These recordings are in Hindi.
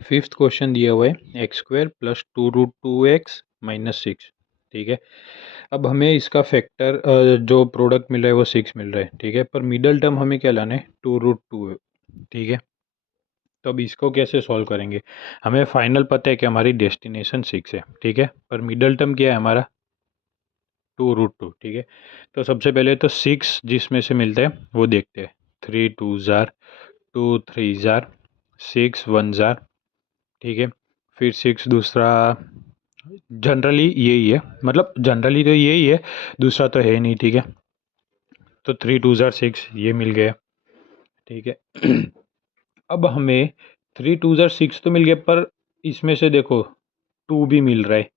फिफ्थ क्वेश्चन दिया हुआ है x square plus 2√2x minus 6। ठीक है, अब हमें इसका फैक्टर जो प्रोडक्ट मिल रहा है वो 6 मिल रहा है। ठीक है, पर मिडल टर्म हमें क्या लाना है, 2√2। ठीक है, तो अब इसको कैसे सॉल्व करेंगे। हमें फाइनल पता है कि हमारी डेस्टिनेशन 6 है। ठीक है, पर मिडल टर्म क्या है हमारा, 2√2। ठीक है, तो सबसे पहले तो 6 जिसमें से मिलता है वो देखते हैं। 3 2 जार, 2 3 जार, 6 1 जार। ठीक है, फिर 6 दूसरा, जनरली यही है, मतलब जनरली तो यही है, दूसरा तो है नहीं। ठीक है, तो 3 2 जार 6 ये मिल गया। ठीक है, अब हमें 3 2 जार 6 तो मिल गया, पर इसमें से देखो 2 भी मिल रहा है,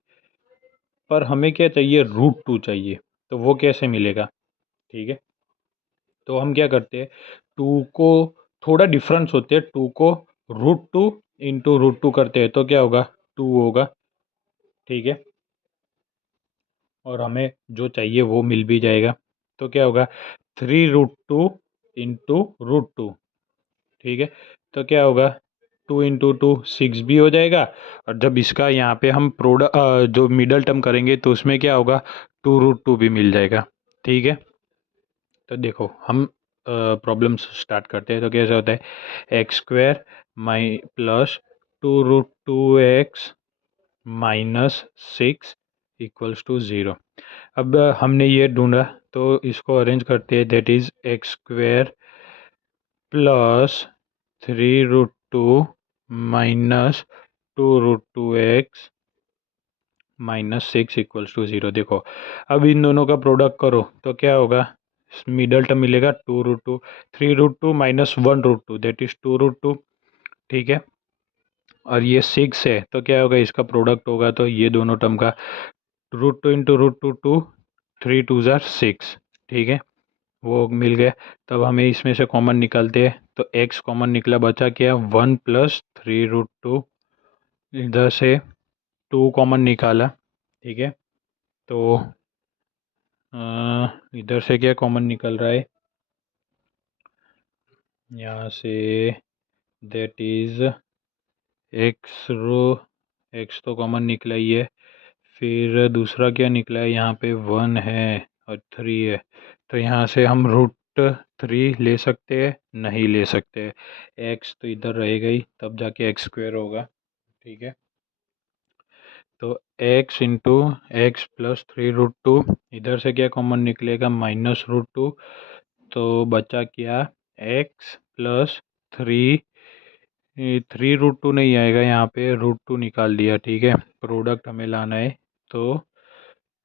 पर हमें क्या चाहिए, √2 चाहिए। तो वो कैसे मिलेगा। ठीक है, तो हम क्या करते हैं, 2 को, थोड़ा डिफरेंस होते हैं, 2 को √2 इंटू √2 करते हैं तो क्या होगा, 2 होगा। ठीक है, और हमें जो चाहिए वो मिल भी जाएगा। तो क्या होगा, 3√2 इंटू √2। ठीक है, तो क्या होगा, 2 इंटू 2 6 भी हो जाएगा। और जब इसका यहाँ पे हम प्रोडक्ट जो मिडल टर्म करेंगे तो उसमें क्या होगा, 2√2 भी मिल जाएगा। ठीक है, तो देखो हम प्रॉब्लम स्टार्ट करते हैं। तो कैसे होता है, x square my plus 2√2x minus 6 equals to 0। अब हमने ये ढूंढा, तो इसको अरेंज करते हैं। That is x square plus 3√2 minus 2√2x minus 6 equals to 0। देखो, अब इन दोनों का प्रोडक्ट करो तो क्या होगा, मिडल टर्म मिलेगा 2√2, 3√2 माइनस 1√2 दैट इज 2√2। ठीक है, और ये 6 है तो क्या होगा, इसका प्रोडक्ट होगा तो ये दोनों टर्म का √2 इंटू √2 2, 3 2 जार 6। ठीक है, वो मिल गया। तब हमें इसमें से कॉमन निकालते हैं, तो x कॉमन निकला, बचा क्या, 1 प्लस 3√2। इधर से 2 कॉमन निकाला। ठीक है, तो इधर से क्या कॉमन निकल रहा है, यहाँ से दैट इज x तो कॉमन निकला ही है। फिर दूसरा क्या निकला है, यहाँ पे 1 है और 3 है, तो यहाँ से हम √3 ले सकते हैं, नहीं ले सकते। x तो इधर रहेगा ही, तब जाके एक्स स्क्वायर होगा। ठीक है, तो x इंटू एक्स प्लस 3√2, इधर से क्या कॉमन निकलेगा, -√2। तो बचा क्या, x प्लस 3√2 नहीं आएगा, यहाँ पे √2 निकाल दिया। ठीक है, प्रोडक्ट हमें लाना है, तो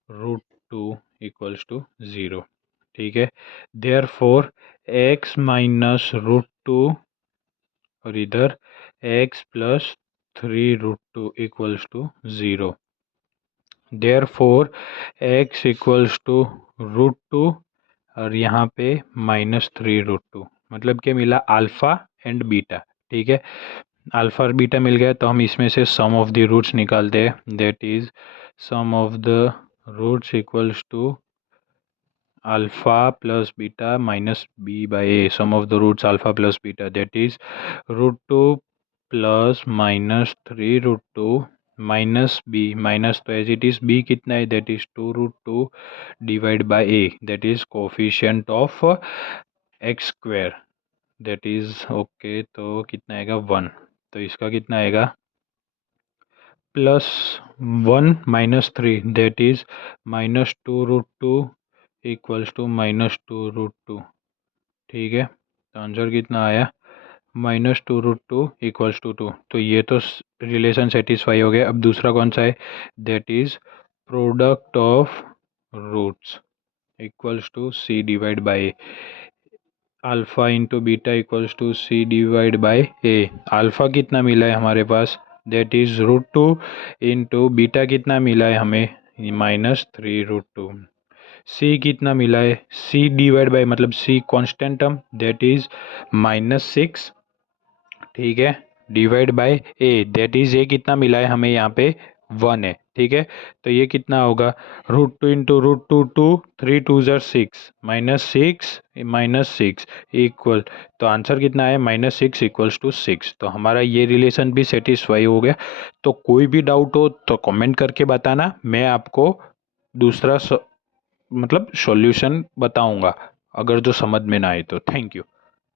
√2 इक्वल्स टू 0। ठीक है, देयर फोर x माइनस √2 और इधर x plus 3√2 equals to 0। Therefore x equals to √2 और यहाँ पे -3√2, मतलब क्या मिला, अल्फ़ा एंड बीटा। ठीक है, अल्फ़ा और बीटा मिल गया, तो हम इसमें से सम ऑफ द रूट्स निकालते हैं। That is sum of the roots equals to alpha plus beta minus b by a. Sum of the roots alpha plus beta that is √2 plus -3√2 minus b, minus तो एज इट इज, बी कितना है, that is 2√2 divide by a, that is coefficient of x square, that is okay. तो कितना आएगा, 1। तो इसका कितना आएगा, +1 -3 दैट इज -2√2 इक्वल्स टू -2√2। ठीक है, तो आंसर कितना आया, -2√2 इक्वल्स टू 2। तो ये तो रिलेशन सेटिस्फाई हो गया। अब दूसरा कौन सा है, that is product of roots equals to c divide by alpha into beta equals to c divide by a. Alpha कितना मिला है हमारे पास, दैट इज √2 इंटू बीटा कितना मिला है हमें, -3√2। सी कितना मिला है, सी डिवाइड बाई मतलब सी कांस्टेंट टर्म, दैट इज -6। ठीक है, divide by A, that is a कितना मिला है हमें यहाँ पे, 1 है, ठीक है। तो ये कितना होगा, √2 इंटू √2 2, 3 2 6 -6 इक्वल, तो आंसर कितना है -6 इक्वल्स टू 6। तो हमारा ये रिलेशन भी सेटिस्फाई हो गया। तो कोई भी डाउट हो तो कमेंट करके बताना, मैं आपको दूसरा मतलब सॉल्यूशन बताऊंगा अगर जो समझ में ना आए तो। Thank you.